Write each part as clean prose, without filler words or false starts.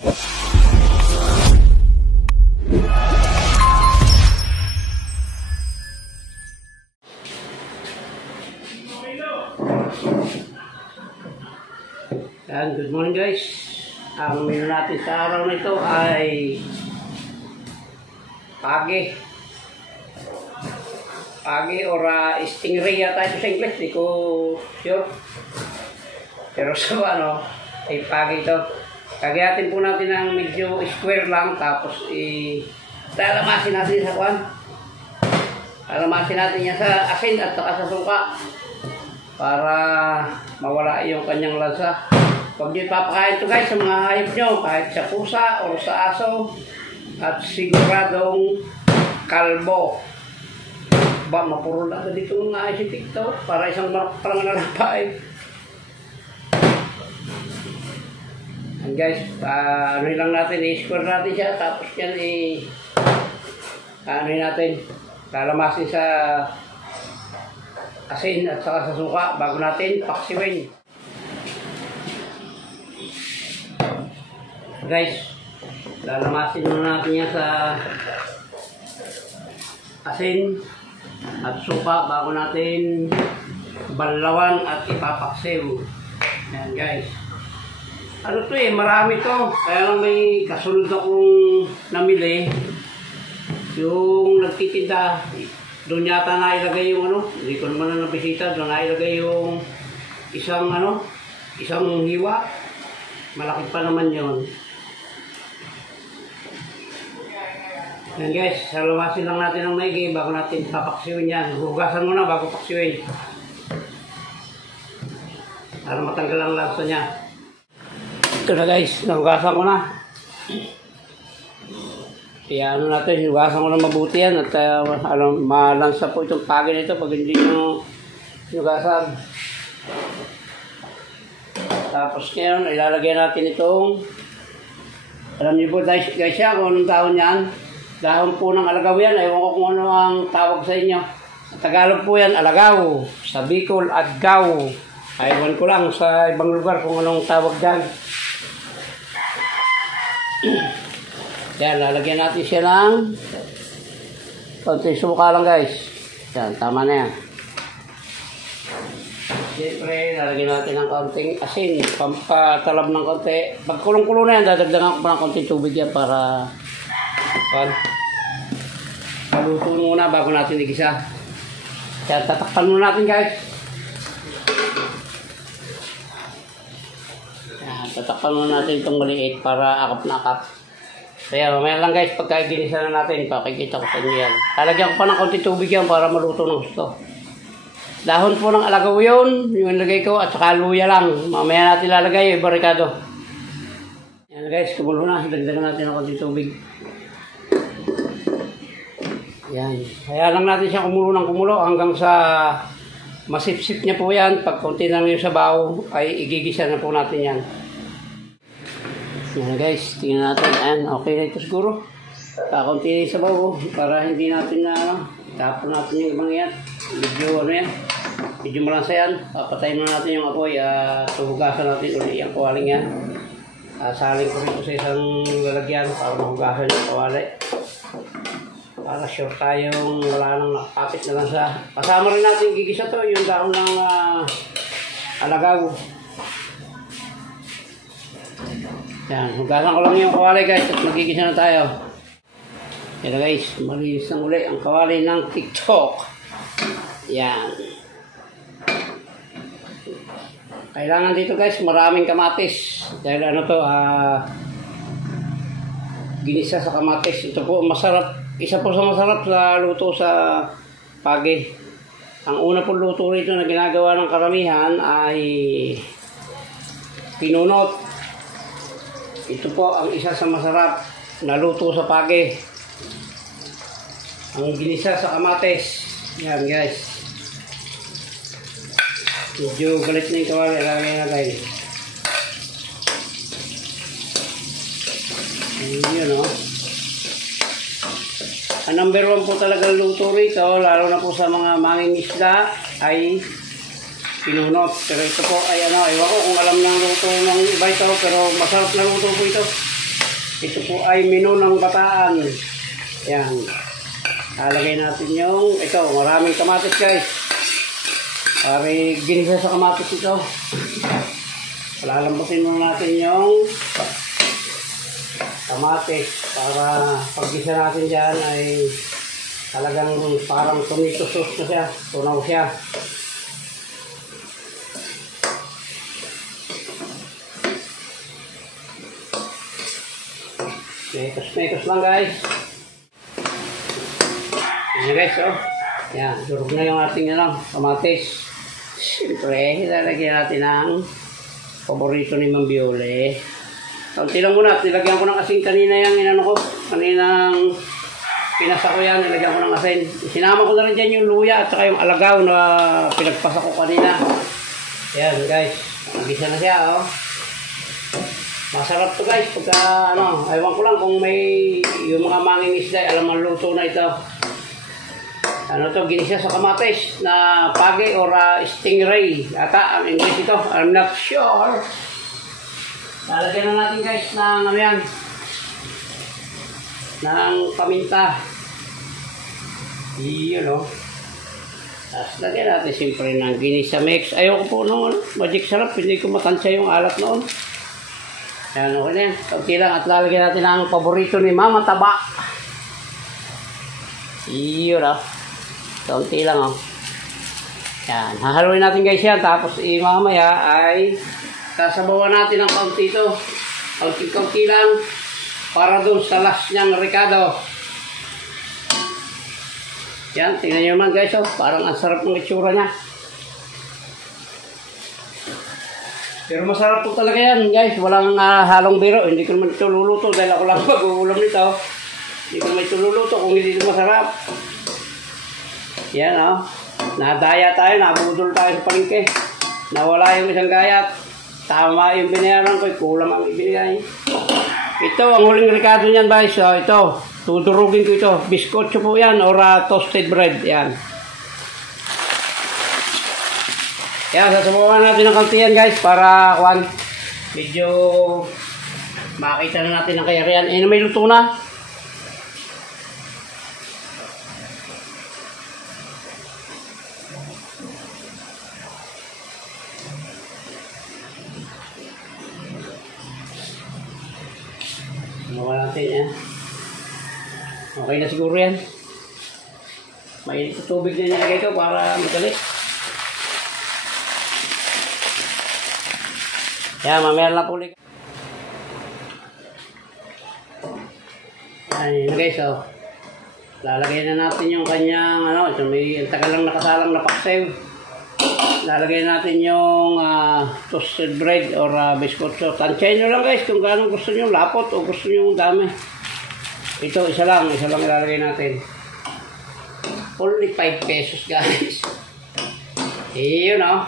Yan, good morning guys. Ang menu natin sa araw na ito ay pagi or stingray yata ito sa English, di ko sure. Pero so ay pagi ito. Kagayatin po natin ng medyo square lang, tapos lalamasin natin sa kwan. Lalamasin natin yan sa asin at saka sa suka para mawala yung kanyang lansa. Huwag nyo ipapakain ito guys sa mga hayop nyo, kahit sa pusa o sa aso, at siguradong kalbo. Ba, mapuro lang na dito mga si TikTok para isang parang nalapay. And guys, ano lang natin, i-square natin siya, tapos yan ano natin, lalamasin sa asin at saka sa suka bago natin paksiwin. Guys, lalamasin muna natin yan sa asin at suka bago natin balawan at ipapaksiw. Ayan guys. Ano to marami to. Kaya lang may kasunod akong namili. Yung nagtitinda, doon yata nailagay yung hindi ko naman na nabisita, doon nailagay yung isang hiwa. Malaki pa naman yun. Yan guys, salawasin lang natin ng maigi bago natin papaksiwin yan. Hugasan muna bago paksiwin. Para matanggal ang lansa niya. Ito na guys, nahugasan ko na. Kaya natin, hugasan ko na mabuti yan. At malansa po itong pagi nito pag hindi nyo hugasan. Tapos ngayon, ilalagay natin itong, alam niyo po guys kung anong tawag niyan. Dahon po ng alagaw yan. Ewan ko kung ano ang tawag sa inyo. Sa Tagalog po yan, alagaw. Sa Bicol, aggaw. Ewan ko lang sa ibang lugar kung anong tawag dyan. Yan, lalagyan natin siya ng konting suka lang guys. Yan, tama na yan. Siyempre, lalagyan natin ng konting asin. Pampatalab ng konti. Pag kulong-kulo na yan, dadagdagan ko pa ng konting tubig yan para paluto muna bago natin igisa. Kaya tatakpan muna natin guys. Yan, tatakpan muna natin itong maliit para akap na akap. Kaya mamaya lang guys, pagka ginisa na natin, pakikita ko sa inyo yan. Talagyan ko pa ng konting tubig yan para maluto ng gusto. Dahon po ng alagaw yun, yung lagay ko, at saka luya lang. Mamaya natin lalagay yung barikado. Yan guys, kumulo na. Dagdagan natin ng konting tubig. Yan. Kaya lang natin siya kumulo ng kumulo hanggang sa masipsip niya po yan. Pag konti lang yung sabaw, ay igigisa na po natin yan. Yan guys, tingnan natin. Ayan, okay na ito siguro. Konti yung sabaw para hindi natin tapon natin yung ibang yan. Medyo malansa yan. Papatayin na natin yung apoy. Hugasan natin ulit yung kawaling yan. Saling ko rito sa isang lalagyan para mahugasan yung kawali. Para sure tayong wala nang nakapit na lang sa. Kasama rin natin gigisa to, yung daon ng alagaw. Yan, hugasan ko lang yung kawali guys at magigisa na tayo. Yan guys, malinis na uli ang kawali ng TikTok. Yan. Kailangan dito guys, maraming kamatis. Dahil ginisa sa kamatis. Ito po, masarap. Isa po sa masarap sa luto sa pagi. Ang una po luto rito na ginagawa ng karamihan ay pinunot. Ito po ang isa sa masarap na luto sa pagi. Ang ginisa sa kamatis. Yan guys. Medyo galit na yung kawali. Lagay na guys. Yun Ang number 1 po talaga luto rito, lalo na po sa mga mangingisda, ay pinunot. Pero ito po ay ewan ko kung alam ng luto ng iba ito, pero masarap na luto po ito. Ito po ay menu ng Bataan. Yan. Lalagay natin yung, ito, maraming kamatis guys. Pari ginisa sa kamatis ito. Lalambutin muna natin yung kamatis para paggisa natin dyan ay talagang parang tomato sauce na siya, tunaw siya. Mekos lang guys. Ayan guys, oh. Yan, durog na yung ating kamatis. Siyempre, lalagyan natin ang paborito ni Ma'am Biole. Kaunti lang muna, nilagyan ko ng asin kanina yung kaninang pinasa ko yan, nilagyan ko ng asin. Sinama ko na rin dyan yung luya at saka yung alagaw na pinagpasa ko kanina. Ayan guys, nagisa na siya, oh. Masarap to guys, pagka aywan ko lang kung may yung mga mangingisda, alam ang luto na ito. Ginisa sa kamatis na pagi or stingray. Ata, ang English ito. I'm not sure. Lalagyan na natin guys ng ng paminta. Iyon o. Tapos lagyan natin siyempre ng ginisa mix. Ayoko po noon. Magic sarap. Hindi ko matansya yung alat noon. Yan, okay na yan. Kaunti lang. At lalagyan natin ang paborito ni Mama Taba. Iyon o. Kaunti lang oh. Yan. Hahaluin natin guys yan. Tapos mamaya ay sasabawan natin ng kaunti ito. Kaunti lang. Para doon sa last niyang ricado. Yan. Tingnan nyo naman guys oh. Parang ang sarap ng itsura niya. Pero masarap po talaga yan guys. Walang halong biro. Hindi ko naman ito luluto. Dahil ako lang mag-uulam nito. Hindi ko naman ito luluto kung hindi ito masarap. Yan o. Nadaya tayo, nabudol tayo sa palengke. Nawala yung isang gayat. Tama yung binayaran ko, kulang ang ibinigay. Ito, ang huling ricado niyan guys. So, ito, tudurugin ko ito. Biskotso po yan or toasted bread. Yan. Yan, sasabawan natin ng kaunti yan guys para medyo makita na natin ang kayarihan. May luto na. Nawala natin yan. Okay na siguro yan. Mainit sa tubig na nilagay ko para madali. Yan, mamaya lang po ulit. Yan guys, oh. Lalagay na natin yung kanyang, ito may tagal lang nakasalang na paksew. Lalagay natin yung toasted bread or biskotso. Tansyahin nyo lang guys kung gaano gusto nyo, lapot o gusto nyo dami. Ito, isa lang ilalagay natin. Only 5 pesos guys. Iyon o.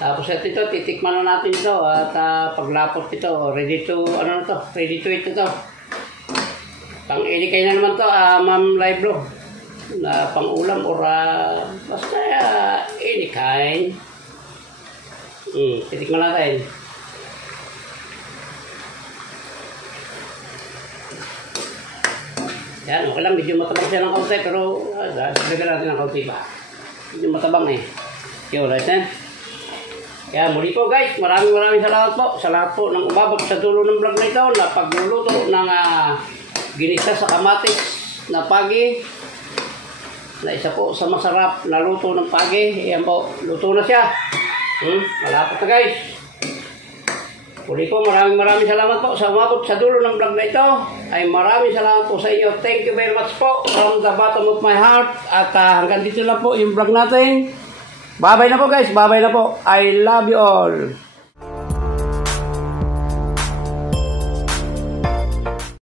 Tapos ito, titikman na natin ito at paglapot ito, ready to eat ito. Pang-ilikay na naman to, Ma'am Libro. Na pang-ulam or basta any kind. Titikman natin. Yan, okay lang. Medyo matabang siya ng kaunti pero lagyan natin ng kaunti pa. Medyo matabang eh. Yun, right then. Kaya muli po guys, maraming salamat po sa lahat po ng umabot sa dulo ng vlog na ito na pagluluto ng ginisa sa kamatis na pagi. Na isa po sa masarap na luto ng pagi. Ayan po, luto na siya. Malapit na guys. Muli po, maraming salamat po sa umabot sa dulo ng vlog na ito. Ay maraming salamat po sa inyo. Thank you very much po from the bottom of my heart. At hanggang dito lang po yung vlog natin. Bye-bye na po guys. Bye-bye na po. I love you all.